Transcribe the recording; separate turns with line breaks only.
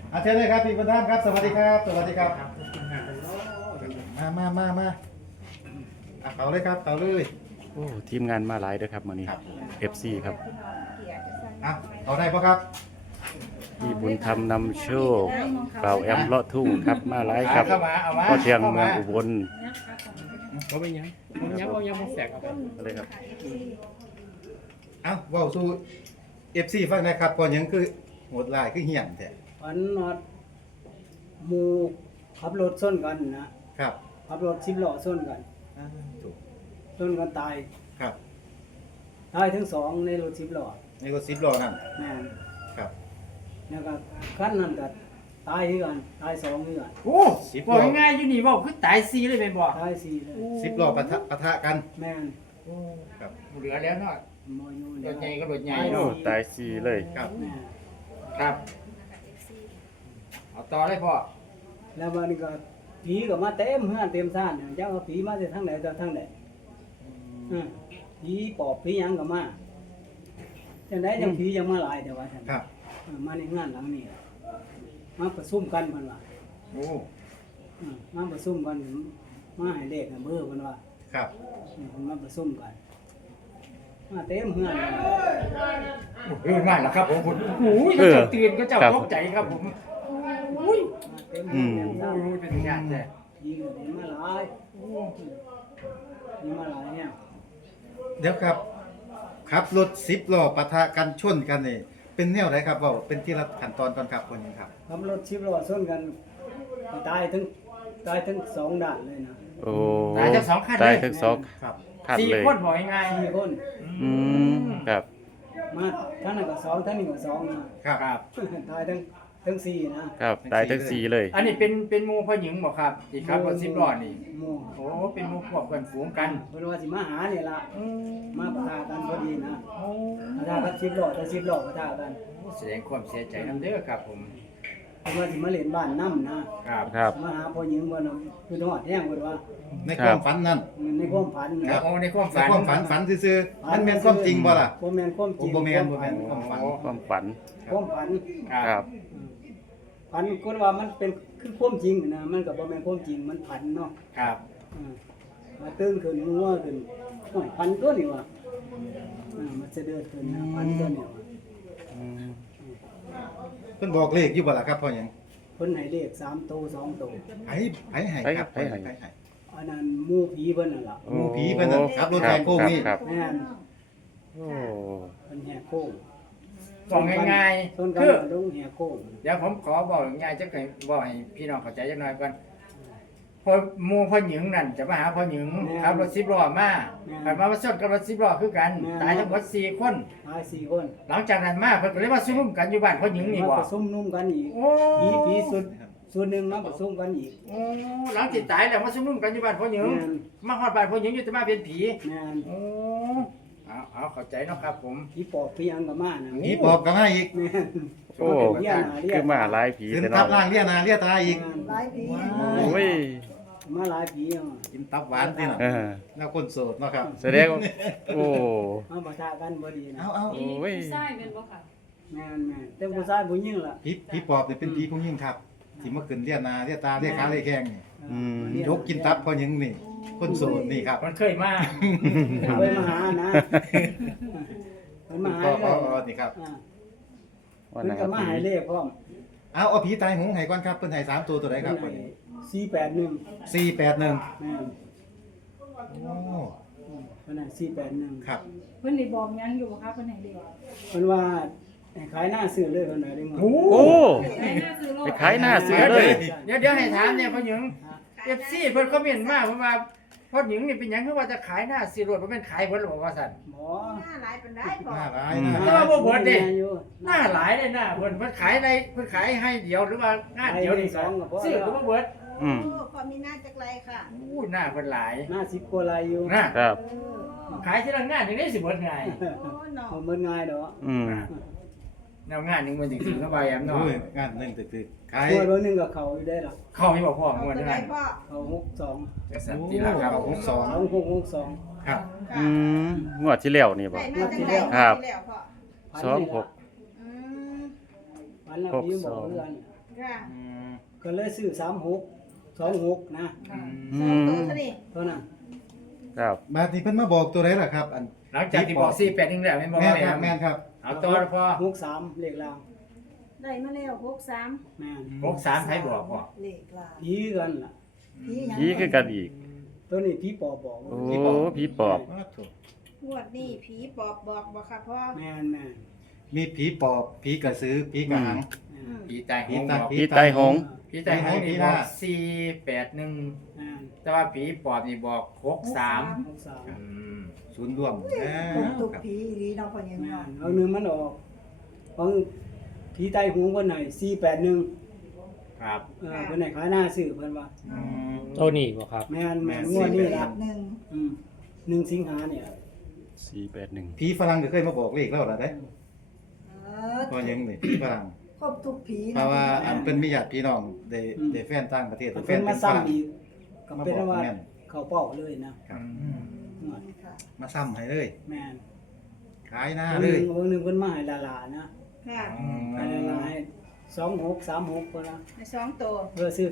เชิญเลยครับพี่บุญธรรมครับสวัสดีครับสวัสดีครับมาเขาเลยครับเขาเลย
โอ้ทีมงานมาหลายเด้อครับมื้อนี้ FC ครับ
เขาได้ปะครับ
พี่บุญธรรมนำโชคเป่าแอมเลาะทุ่งครับมาหลายครับ
เข้ามาเอามา
พ่อเชียงเมืองอุบล
เขาไปยังเอายังมาแสกเอาไป
อะไรครับ
เอาว้าวสู้เอฟซีฟังนะครับก่อนยังคือโหดลายคือเหี้ยนแท้
ฝันว่าหมู่ขับรถชนกันนะครับ ขับรถ10ล้อชนกัน
ถูก
ชนกันตาย
ครับ
ตายทั้งสองในรถ10ล้อ
นี่ก็10 ล้อนั่น
แม่น
ครับ
แล้วก็คันนั้นก็ตายคือกันตาย2คือกัน
โอ้บอกง่ายๆอยู่นี่บอกคือตายซีเลยไปบอก
ตาย4เลย
10 ล้อปะทะกัน
แม่น
ครับ
เหลือแล้วเนาะ
บ่อยู่
ร
แล้ว
ถใหญ่ก็รถใหญ่
โอ้
เนาะ
ตายซีเลย
ครับ
แม่น
ครับเอาต่อเลยพ่อ
แล้ววันนี้ก็ผีก็มาเต็มเฮือนเต็มซ่านเจ้าว่าผีมาจากทางไหนจากทางไหนผีปอบผีหยังก็มาจังได๋จังผียังมาหลายแต่ว่าซั่น
ครับ
มาในงานหลังนี้มาประชุมกันเพิ่นว่า
โอ้
มาประชุมกันมาให้เลขเบอร์เพิ่นว่า
ครับ
เพิ่นมาประชุมกันมาเต็มเฮือน
เรื่องมากแล้วครับผมคุณโอ้ยเจ้าตื่นก็เจ้าตกใจครับผมอุ้ย
มาเต็มเฮือนเต็มซ่าน
เป็นงานแต่
ยิงก็ได้มาหลายยิงมาหลายเนี่ย
เดี๋ยวครับรถ10 ล้อปะทะกันชนกันนี่เป็นแนวไหนครับเว้าเป็นที่ละขั้นตอนก่อนครับคนนี้ครับ
ขับรถ10ล้อชนกันตายทั้งสองด้านเลยนะ
โอ้
ตายทั้งสองคัน
ตา
เลย ย
ทั้งสอง
ครับ
คัน
สี่
เลย
คนบอกง่าย
4คน
อืมครับ
มาทั้งนั้นก็2ทั้งนี้ก็2นะครับ
ครับ
ตายทั้ง4นะครับ
ตายทั้ง4เลย
อันนี้เป็นหมู่พ่อหญิงบอกครับที่ขับรถ10ล้อนี่
หมู่
โอ้เป็นหมู่พวกเพื่อนฝูงกัน
เพิ่นว่าสิมาหานี่ล่ะมาปะทะกันพอดีนะ
โอ้
ปะทะกับ10ล้อแต่10ล้อปะทะกัน
แสดงความเสียใจน้ำเด้อครับผม
เพิ่นว่าสิมาเล่นบ้านน้ำนะครับ
ครับ
มาหาพ่อหญิงเพิ่นน่ะคือฮอดแห้งเพิ่นว่า
ในความฝันนั่น
ในความฝัน
ครั
นะ
บ
โอ้ในความ
ใน
ฝัน
ความฝันซื่อๆมันเป็นความจริงบ่ล่ะ
บ่แม่นความจริง
บ่แม่นความฝัน
ความฝัน
ความฝัน
ครับ
ฝันคนว่ามันเป็นคือความจริงนะมันก็บ่แม่นความจริงมันฝันเนาะ
ครับ
มาตื่นขึ้นงัวขึ้นโอ้ยฝันตัวนี้ว่ะมันจะเดินขึ้นนะฝันตัวนี้ว่ะ
อืม
เพิ่นบอกเลขอยู่บ่ล่ะครับพ่อหยัง
เพิ่นให้เลข3ตัว2ตัว
ไผให้ครับไผให้
อันนั้นหมู่ผีเพิ่นนั่นล่ะ
หมู่ผีเพิ่นน่ะขับรถแทงโค้งนี่
ครับ
แม่น
โอ้
เพิ่นแหกโค้ง
บอกง่าย
ต้น
ๆ
กัน
คือ
ลงแหกโค้ง
เดี๋ยวผมขอบอกง่ายๆจะเคยบอกให้พี่น้องเข้าใจจักหน่อยก่อนพอหมู่พ่อหญิงนั่นจะมาหาพ่อหญิงขับรถ10ล้อมาขับมาชนกับรถ10ล้อคือกันตายทั้งหมด4คน
ตาย4คน
หลังจากนั้นมาเพิ่นก็เลยมาซุ่มกันอยู่บ้านพ่อหญิงนี่
มา
บ่
ประชุมนุ่มกันอีก
โอ้
ผีส่วนหนึ่งมาประชุมกันอีก
โอ้หลังที่ตายแล้วมาซุ่มกันอยู่บ้านพ่อหญิง
แม่น
มาฮอดบ้านพ่อหญิงอยู่แต่มาเป็นผี
แม่น
โอ้เอาเข้าใจเนาะครับผม
ผีปอบผีหยังก็มานะ
ผีปอบก็มาอีก
แม่น
โอ้คือมาหลายผี
ขึ้น
แต่
ทั
เนาะ
บล่างเลียนาเลียตาอีก
หลายผี
โอ้ย
มาหลายผีอ่ะ
กินตับหวานที่น่ะ
เออ
แล้วคนโสดเนาะครับ
แสดงว่าโอ้
มาปะทะกันบ่ดีนะ
เอา
โอ้ย
ใช่เป็นบ่ค่ะ
แม่นแต่ผู้ชายผู้หญิงล่ะ
ผีปอบเนี่ยเป็นผีผู้หญิงครับที่มาขึ้นเลียนาเลียตาเลียขาเลียแข้งนี่
อืม
ยกกินตับพ่อหยังนี่ คนโสดนี่ครับ
มันเคยมา
เคยมาหานะเพิ่นมาหา
ก็
เลย
นี่ครับ
วัน
เพิ่
ไหน
น
ค
ก็
รับ
มา
ผี
หายเลขพร้อม
เอาผีตายหงให้ก่อนครับเพิ่นให้3ตัวตัวใดครับพ่อหยัง
481
481
แม่น
โอ้
เพิ่นให้481
ครับ
เพิ่นได้บอกหยังอยู่บ่คะเพิ่นให้เด็ก
เพิ่นว่าให้ขายหน้าซื้อเลยเพิ่นน่ะได้เงิน
โอ้
โอ้
ใช้หน้าซื้อโล
ไป
ด
ขายหน้าเสือเลย
เดี๋ยวให้ถามเนี่ยพ่อหญิง FC เพิ่นคอมเมนต์มาเพิ่นว่าพ่อหญิงนี่เป็นหยังคือว่าจะขายหน้าสิรถบ่แม่นขายเพิ่นหรอกว่าซั่น
หมอ
หน้าหลายปานใดบ่
หน้าร้าย
แต่ว่าบ่เบิดเด้
อยู่
หน้าหลายเลยหน้าเพิ่นขายในเพิ่นขายให้เดียวหรือว่างานเดียวนี่
สองก็พอ
ซื้อก็บ่เบิด
อืม
พอมีหน้าจักไรค่ะ
อู้หน้าเพิ่นหลาย
หน้า10กว่าลายอยู่
นะครับ
ขายทีละงานถึงได้สิเบิดง่าย
โอ้เนาะ
เอาเบิ่ง่ายดอก
อืม
แนวงานหนึงมันถึงสบายแอมเนาะ
โอ้ยงานหนึงตึกๆขาย
ตัวเบอร์หนึงก็เข้าอยู่ได้ล่ะ
เข้าให้บอกพ่อ
เอา
ม่วน
ตัว
เท่า
ใด
นั้น
พ่อ
เข้า62
จังซั่นทีละครับ
2662
ครับ
อืมงวดที่แล้วนี่บ่
ได้มาจังไร
ครับ
แล้วพ่อ
สองหก
อืม
พันแล้วพี่บอกเพื่อน
พ
ค่ะ
อืม
ก็เลยซื้อ36 26นะ
ค่ะ
อื
สอง
ม
ตัวเท่านี้
เท่านั้น
ครับ
บัดนี้เพิ่นมาบอกตัวไหนล่ะครับ อัน
หลังจากที่บอก48แล้วแม่นบ่
แม่น
แม่
ครับแม่นครับ
เอาตัวละพอ
63เลขล่าง
ได้มาแล้ว63
แม่น
63ให้บอกพ่อ
เลขลา
ผีกันล่ะ
ผีหยัง
ผีคือกันอีก
ตัวนี้ผีปอบบอก
โอ้ผีปอบ
อ้าวโถ่
งวดนี้ผีปอบบอกบ่ค่ะพ่อ
แม่นแม่น
มีผีปอบผีกระสือผีกระหัง
แม่น
อืม
ผีตายโห
ผี
ง
ตา
บอก
ผีตายโหง
ผีตายโหงนี่บอก481
แม่น
แต่ว่าผีปอบนี่บอก63
63
ศูนย์รวม
คงตุกผีอีหลีเนาะพ่อยัง
แม่
เนาะ
นเอาหนึงมันออกของผีใต้หูเพิ่นให้481
ครับ
เพิ่นให้ขายหน้าซื้อเพิ่นว่า
อืม
ตัวนี้บ่ครับ
แม่นแม่นงวดนี้ล่ะ
1
1 สิงหาเนี่ย
481
ผีฝรั่งก็เคยมาบอกเลขแล้วล่ะเด้พอยังนี่ผีฝรั่ง
ครบทุกผี
เพราะว่าอันเป็นมีญาติพี่น้องได้แฟนต่างประเทศ
เพิ่
แฟ
น
น
มา
เป็นฝ
ซ้ำ
รั่ง
อีกก็เป็นว่า
แม่น
เข้าเป้าเลยนะ
ครับ
งวด
ค่ะ
มาซ้ำให้เลย
แม่น
ขายหน้า
วัน
เล
หนึ
ย
งวันหนึงเพิ่นมาให้หลาๆนะ
ค่ะ
ให้หลาๆให้26 36เพิ่นนะ
ในสองตัว
ซื้อ